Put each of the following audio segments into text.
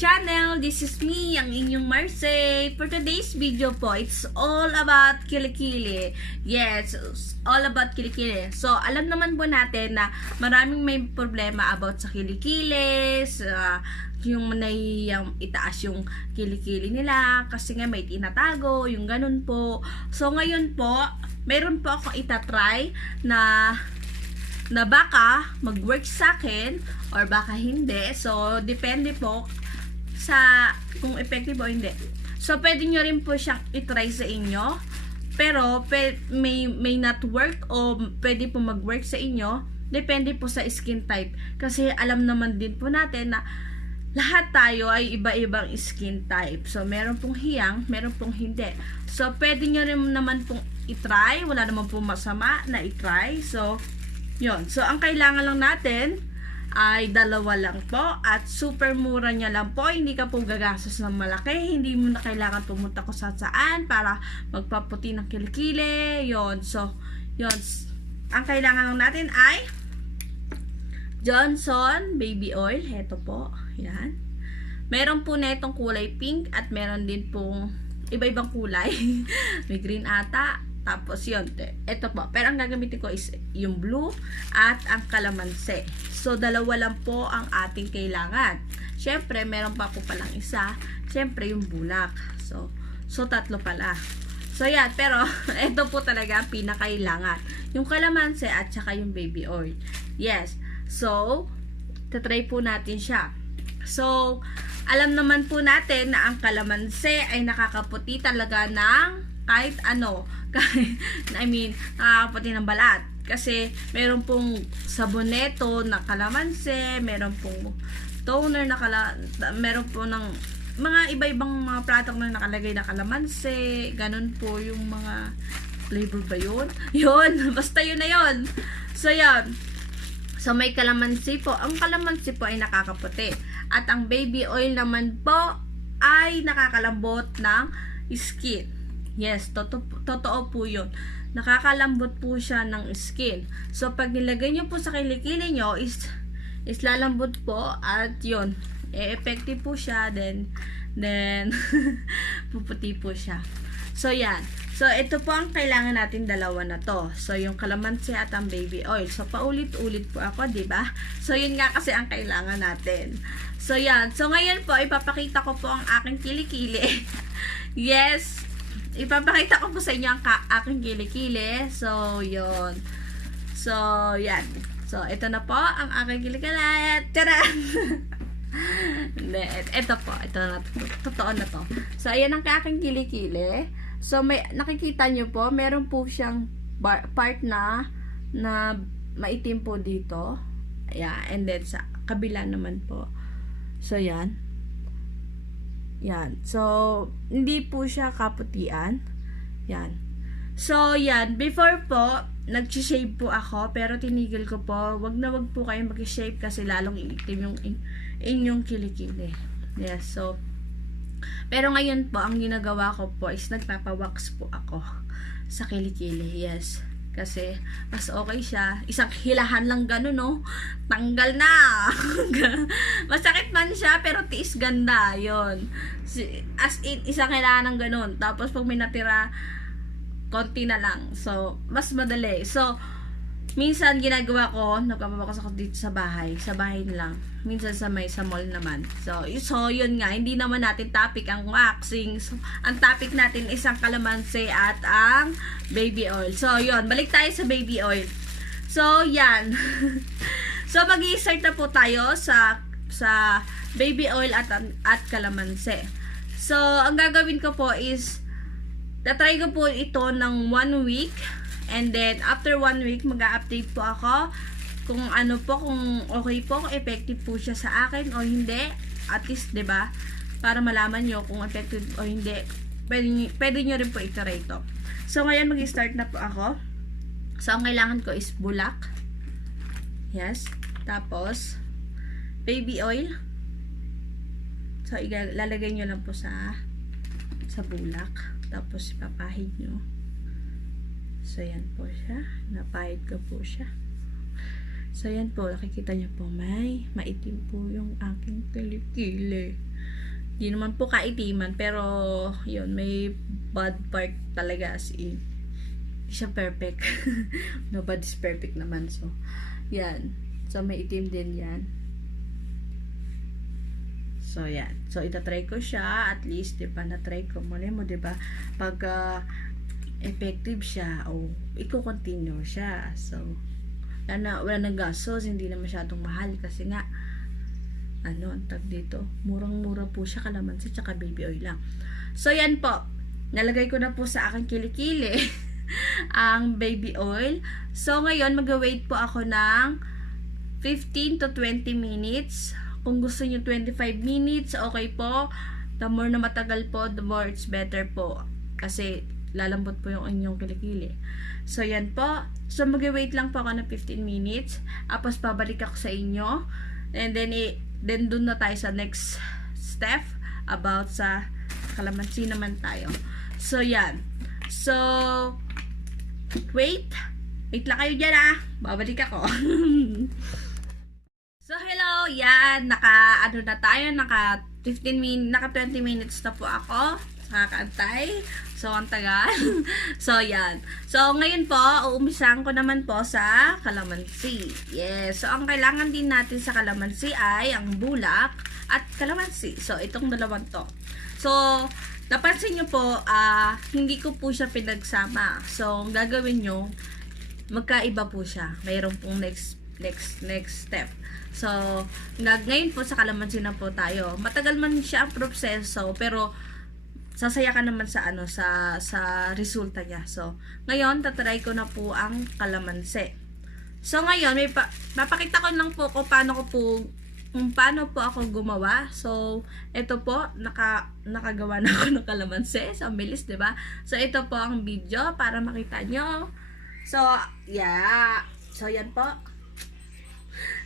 channel. This is me, ang inyong Marce. For today's video po, it's all about kilikili. Yes, all about kilikili. So, alam naman po natin na maraming may problema about sa kilikili, yung nahihiyang itaas yung kilikili nila kasi nga may tinatago, yung ganun po. So, ngayon po, meron po akong itatry na baka mag-work sa akin or baka hindi. So, depende po sa kung effective o hindi. So, pwede nyo rin po siyang itry sa inyo. Pero, may not work o pwede po mag-work sa inyo. Depende po sa skin type. Kasi alam naman din po natin na lahat tayo ay iba-ibang skin type. So, meron pong hiyang, meron pong hindi. So, pwede nyo rin naman pong itry. Wala naman pong masama na itry. So, yun. So, ang kailangan lang natin ay dalawa lang po at super mura niya lang po. Hindi ka po gagastos ng malaki. Hindi mo na kailangan pumunta ko saan para magpaputi ng kilikili. Yun. So, yun. Ang kailangan lang natin ay Johnson Baby Oil. Heto po. Yan. Meron po na itong kulay pink at meron din pong iba-ibang kulay. May green ata. Tapos yun, ito po. Pero ang gagamitin ko is yung blue at ang calamansi. So, dalawa lang po ang ating kailangan. Siyempre, meron pa po palang isa. Siyempre, yung bulak. So tatlo pala. So, yan. Pero, ito po talaga ang pinakailangan. Yung calamansi at saka yung baby oil. Yes. So, tatry po natin siya. So, alam naman po natin na ang calamansi ay nakakaputi talaga ng kahit ano. Nakakaputi ng balat. Kasi, meron pong saboneto na calamansi, meron pong toner na meron po ng mga iba-ibang mga product na nakalagay na calamansi. Ganun po yung mga flavor ba yun? Yun, basta yun na yun. So, yan. So, may calamansi po. Ang calamansi po ay nakakaputi. At ang baby oil naman po ay nakakalambot ng skin. Yes, totoo po yun. Nakakalambot po siya ng skin. So, pag nilagay nyo po sa kilikili nyo, is lalambot po. At yun, effective po siya. Then puputi po siya. So, yan. So, ito po ang kailangan natin dalawa na to. So, yung calamansi at ang baby oil. So, paulit-ulit po ako, diba? So, yun nga kasi ang kailangan natin. So, yan. So, ngayon po, ipapakita ko po ang aking kilikili. Yes. Ipapakita ko po sa inyo ang aking kilikili. So, yun. So, yan. So, ito na po ang aking kilikili. Tcharan! Hindi, ito po. Ito na. Totoo na to. So, ayan ang aking kilikili. So, nakikita nyo po, meron po siyang part na maitim po dito. Yeah, and then sa kabila naman po. So, yan. Yan. So, hindi po siya kaputian. Yan. So, yan. Before po, nag-shave po ako, pero tinigil ko po. Wag na wag po kayong mag-shave kasi lalong iitim yung inyong kilikili. Yes. So, pero ngayon po, ang ginagawa ko po is nagpapawax po ako sa kilikili. Yes. Kasi, mas okay siya. Isang hilahan lang gano'n, no? Tanggal na! Masakit man siya, pero tiis ganda. Yun. As in, isang hilahan ng gano'n. Tapos, pag may natira, konti na lang. So, mas madali. So, minsan ginagawa ko, nagpapawakas ako dito sa bahay. Sa bahay lang. Minsan sa mall naman. So, yun nga. Hindi naman natin topic ang waxing. So, ang topic natin is ang calamansi at ang baby oil. So, yun. Balik tayo sa baby oil. So, yan. So, mag-i-start na po tayo sa baby oil at calamansi. So, ang gagawin ko po is tatry ko po ito ng 1 week. And then, after 1 week, mag-a-update po ako kung ano po, kung okay po, kung effective po siya sa akin o hindi. At least, 'di ba? Para malaman nyo kung effective o hindi. Pwede nyo rin po itry ito. So, ngayon mag-start na po ako. So, ang kailangan ko is bulak. Yes. Tapos, baby oil. So, lalagay nyo lang po sa bulak. Tapos, ipapahid nyo. So, yan po siya. Napahid ko po siya. So, yan po. Nakikita niyo po, may maitim po yung aking kilikili. Hindi naman po kaitiman, pero yun, may bad part talaga as in. Hindi siya perfect. Nobody's perfect naman. So, yan. So, may itim din yan. So, yan. So, itatry ko siya. At least, diba, na-try ko. Mali mo, diba, pag effective siya, i-continue siya. So, wala nang gastos, hindi na masyadong mahal kasi nga, ang tag dito, murang-mura po siya, kalamansi, tsaka baby oil lang. So, yan po. Nalagay ko na po sa aking kilikili ang baby oil. So, ngayon, mag-wait po ako ng 15 to 20 minutes. Kung gusto nyo 25 minutes, okay po. The more na matagal po, the more it's better po. Kasi, lalambot po yung inyong kilikili. So, yan po. So, mag-wait lang po ako ng 15 minutes. Tapos, babalik ako sa inyo. And then dun na tayo sa next step about sa kalamansi naman tayo. So, yan. So, wait lang kayo dyan babalik ako. So, hello. Yan. Naka 20 minutes na po ako. Nakakaantay. So, ang tagal. So, yan. So, ngayon po, uumpisahan ko naman po sa kalamansi. Yes. So, ang kailangan din natin sa kalamansi ay ang bulak at kalamansi. So, itong dalawang to. So, napansin nyo po, hindi ko po siya pinagsama. So, ang gagawin nyo, magkaiba po siya. Mayroon pong next step. So, ngayon po sa kalamansi na po tayo. Matagal man siya ang proseso, pero sasaya ka naman sa sa resulta niya. So, ngayon tatry ko na po ang kalamansi. So, ngayon papakita ko lang po kung paano po ako gumawa. So, ito po nakagawa na ako ng kalamansi. So, ang bilis, 'di ba? So, ito po ang video para makita nyo. So, yeah. So, yan po.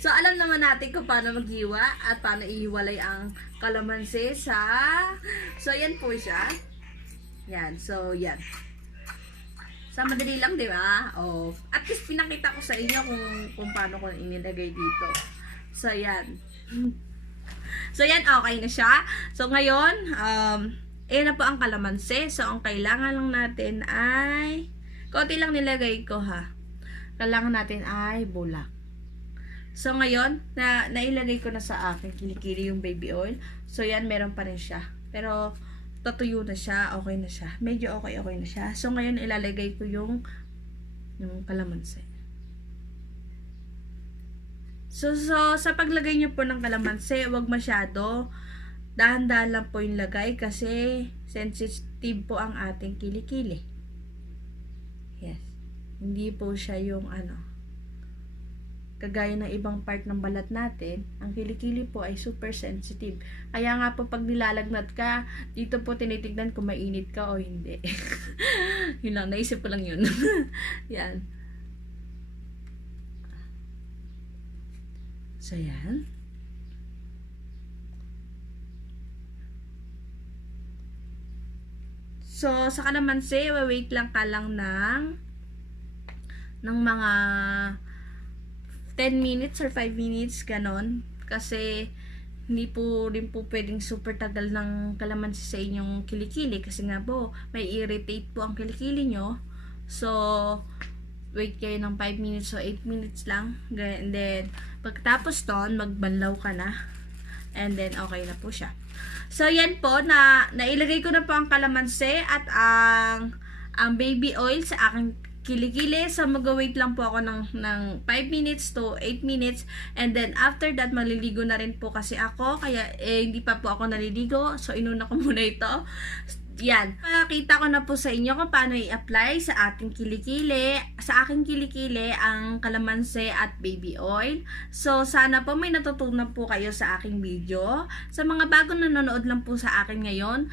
So, alam naman natin kung paano maghiwa at paano ihiwalay ang kalamansi sa... So, yan po siya. Yan. So, yan. So, madali lang, di ba? At least pinakita ko sa inyo kung paano ko inilagay dito. So, yan. So, yan. Okay na siya. So, ngayon, na po ang kalamansi. So, ang kailangan lang natin ay... Konti lang nilagay ko, Kailangan natin ay bulak. So, ngayon, nailagay ko na sa akin kilikili yung baby oil. So, yan, meron pa rin siya. Pero, tatuyo na siya, okay na siya. Medyo okay na siya. So, ngayon, ilalagay ko yung kalamansi. So, sa paglagay nyo po ng kalamansi, huwag masyado. Dahan-dahan lang po yung lagay kasi sensitive po ang ating kilikili. Yes. Hindi po siya yung kagaya ng ibang part ng balat natin, ang kilikili po ay super sensitive. Kaya nga po pag nilalagnat ka, dito po tinitignan kung mainit ka o hindi. Yun lang, naisip ko lang yun. Yan. So, yan. So, sa kalamansi, wait lang ka lang ng mga 10 minutes or 5 minutes, ganon. Kasi, hindi po rin po pwedeng super tagal ng kalamansi sa inyong kilikili. Kasi nga po, may irritate po ang kilikili nyo. So, wait kayo ng 5 minutes o 8 minutes lang. And then, pagkatapos ton, magbanlaw ka na. And then, okay na po siya. So, yan po, nailagay ko na po ang kalamansi at ang baby oil sa aking kilikili. So, mag-wait lang po ako ng 5 minutes to 8 minutes. And then, after that, maliligo na rin po kasi ako. Kaya, hindi pa po ako naliligo. So, inuna ko muna ito. Yan. Pakita ko na po sa inyo kung paano i-apply sa ating kilikili. Sa aking kilikili, ang kalamansi at baby oil. So, sana po may natutunan po kayo sa aking video. Sa mga bagong nanonood lang po sa akin ngayon,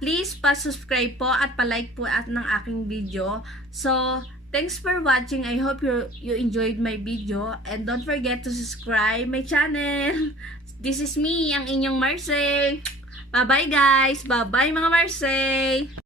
please pa-subscribe po at pa-like po ng aking video. So, thanks for watching. I hope you enjoyed my video. And don't forget to subscribe my channel. This is me, ang inyong Marcy. Bye-bye guys. Bye-bye mga Marcy.